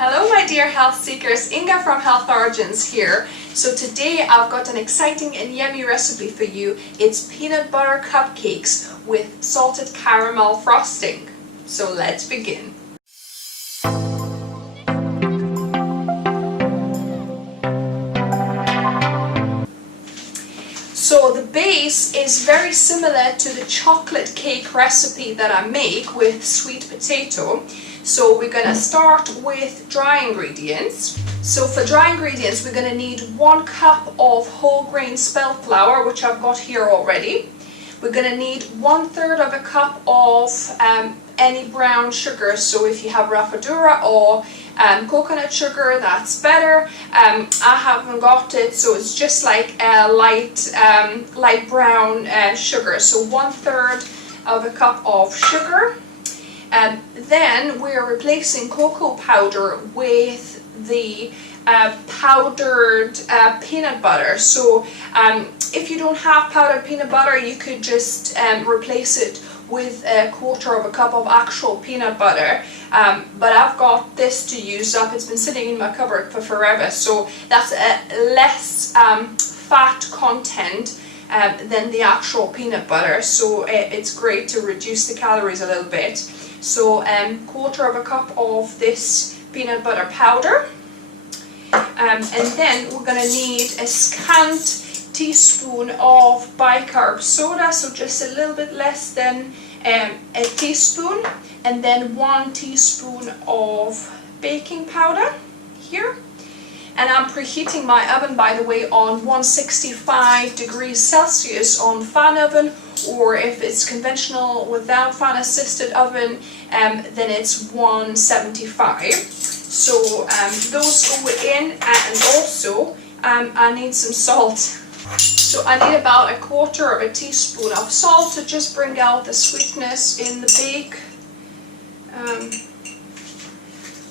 Hello my dear health seekers, Inga from Health Origins here. So today I've got an exciting and yummy recipe for you. It's peanut butter cupcakes with salted caramel frosting. So let's begin. So the base is very similar to the chocolate cake recipe that I make with sweet potato. So we're going to start with dry ingredients. So for dry ingredients we're going to need 1 cup of whole grain spelt flour, which I've got here already. We're going to need 1/3 of a cup of any brown sugar. So if you have rapadura or coconut sugar, that's better. I haven't got it, so it's just like a light brown sugar. So 1/3 of a cup of sugar. Then we're replacing cocoa powder with the powdered peanut butter. So if you don't have powdered peanut butter, you could just replace it with 1/4 of a cup of actual peanut butter. But I've got this to use up. It's been sitting in my cupboard for forever, so that's a less fat content than the actual peanut butter, so it's great to reduce the calories a little bit. So 1/4 of a cup of this peanut butter powder, and then we're going to need a scant teaspoon of bicarb soda, so just a little bit less than a teaspoon, and then 1 teaspoon of baking powder here. And I'm preheating my oven, by the way, on 165 degrees Celsius on fan oven, or if it's conventional without fan assisted oven, then it's 175. So those go in, and also I need some salt. So I need about 1/4 of a teaspoon of salt to just bring out the sweetness in the bake.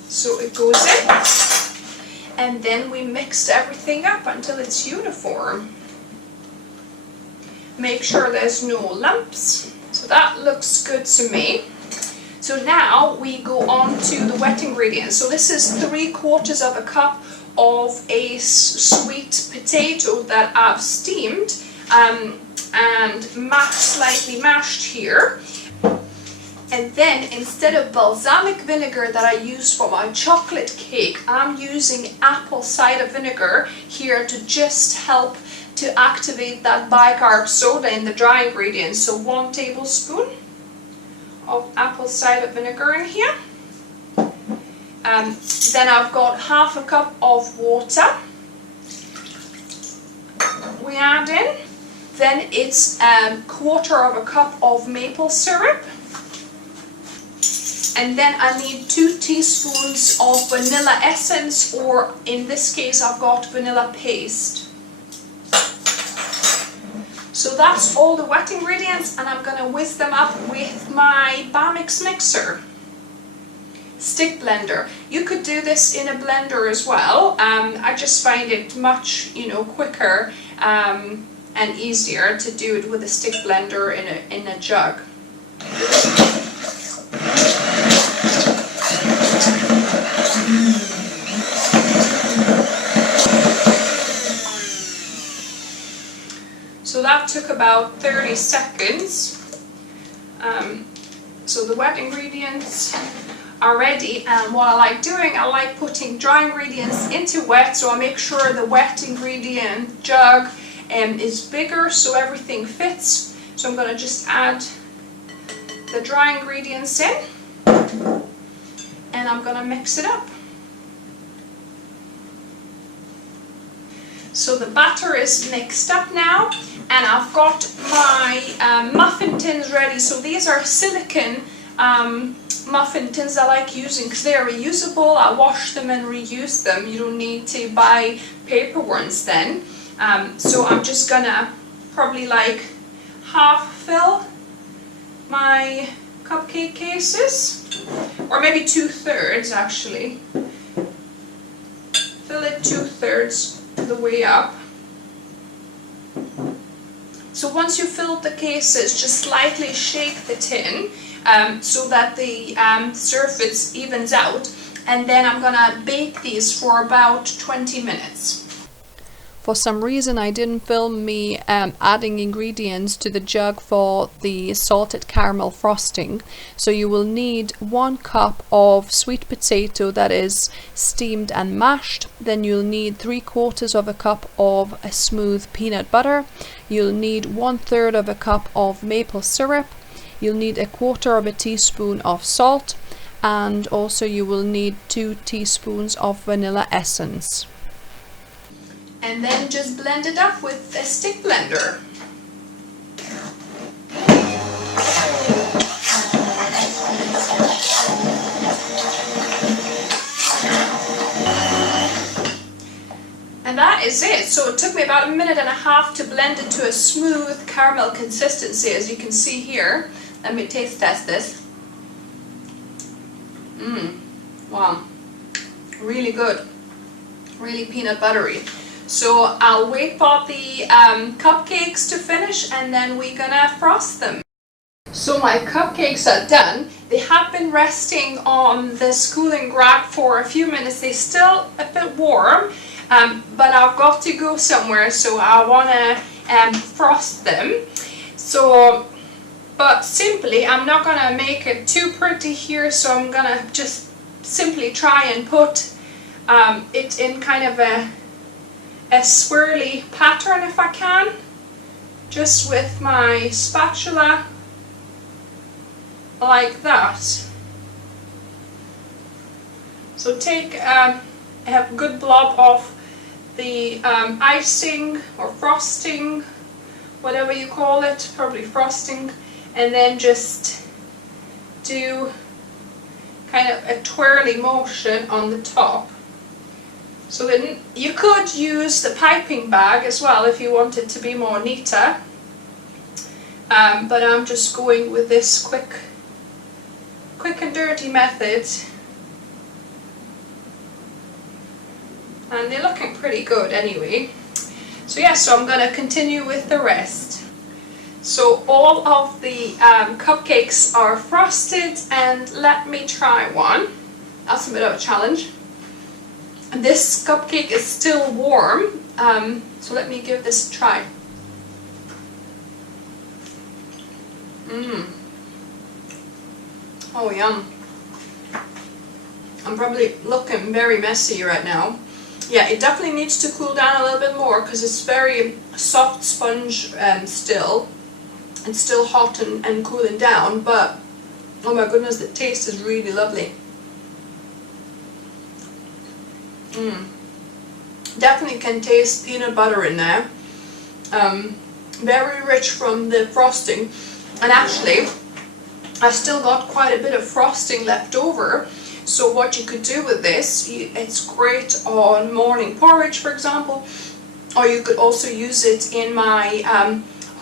So it goes in. And then we mixed everything up until it's uniform. Make sure there's no lumps. So that looks good to me. So now we go on to the wet ingredients. So this is 3/4 of a cup of a sweet potato that I've steamed and slightly mashed here. And then instead of balsamic vinegar that I use for my chocolate cake, I'm using apple cider vinegar here to just help to activate that bicarb soda in the dry ingredients. So 1 tablespoon of apple cider vinegar in here. Then I've got 1/2 cup of water we add in. Then it's 1/4 of a cup of maple syrup. And then I need 2 teaspoons of vanilla essence, or in this case I've got vanilla paste. So that's all the wet ingredients, and I'm going to whisk them up with my Bamix mixer. Stick blender. You could do this in a blender as well. I just find it much, quicker and easier to do it with a stick blender in a jug. So that took about 30 seconds. So the wet ingredients are ready, and what I like doing, I like putting dry ingredients into wet, so I make sure the wet ingredient jug is bigger so everything fits. So I'm going to just add the dry ingredients in, and I'm going to mix it up. So the batter is mixed up now, and I've got my muffin tins ready. So these are silicone muffin tins I like using because they are reusable. I wash them and reuse them. You don't need to buy paper ones then. So I'm just gonna probably like half fill my cupcake cases, or maybe 2/3 actually. Fill it 2/3 the way up. So once you fill the cases, just slightly shake the tin so that the surface evens out, and then I'm gonna bake these for about 20 minutes. For some reason I didn't film me adding ingredients to the jug for the salted caramel frosting. So you will need 1 cup of sweet potato that is steamed and mashed. Then you'll need 3/4 of a cup of a smooth peanut butter. You'll need 1/3 of a cup of maple syrup. You'll need 1/4 of a teaspoon of salt, and also you will need 2 teaspoons of vanilla essence. And then just blend it up with a stick blender. And that is it. So it took me about 1.5 minutes to blend it to a smooth caramel consistency, as you can see here. Let me taste test this. Wow, really good, really peanut buttery. So I'll wait for the cupcakes to finish, and then we're gonna frost them. So my cupcakes are done. They have been resting on this cooling rack for a few minutes. They're still a bit warm, but I've got to go somewhere, so I wanna frost them. So, but simply, I'm not gonna make it too pretty here, so I'm gonna just simply try and put it in kind of a swirly pattern if I can, just with my spatula like that. So take a good blob of the icing or frosting, whatever you call it, probably frosting, and then just do kind of a twirly motion on the top. So then you could use the piping bag as well if you want it to be more neater, but I'm just going with this quick and dirty method, and they're looking pretty good anyway. So yeah, so I'm going to continue with the rest. So all of the cupcakes are frosted, and let me try one. That's a bit of a challenge. This cupcake is still warm, so let me give this a try. Oh, yum. I'm probably looking very messy right now. Yeah, it definitely needs to cool down a little bit more because it's very soft sponge still. It's still hot and cooling down, but oh my goodness, the taste is really lovely. Definitely can taste peanut butter in there. Very rich from the frosting, and actually I still got quite a bit of frosting left over. So what you could do with this, it's great on morning porridge, for example, or you could also use it in my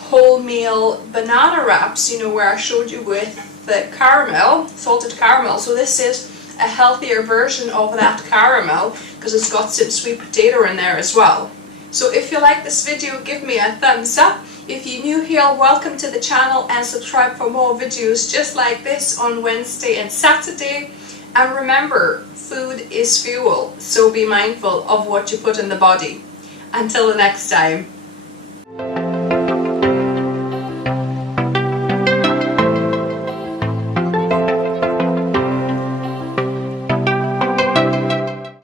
wholemeal banana wraps, you know, where I showed you with the caramel, salted caramel. So this is a healthier version of that caramel because it's got some sweet potato in there as well. So if you like this video, give me a thumbs up. If you're new here, welcome to the channel and subscribe for more videos just like this on Wednesday and Saturday. And remember, food is fuel, so be mindful of what you put in the body. Until the next time.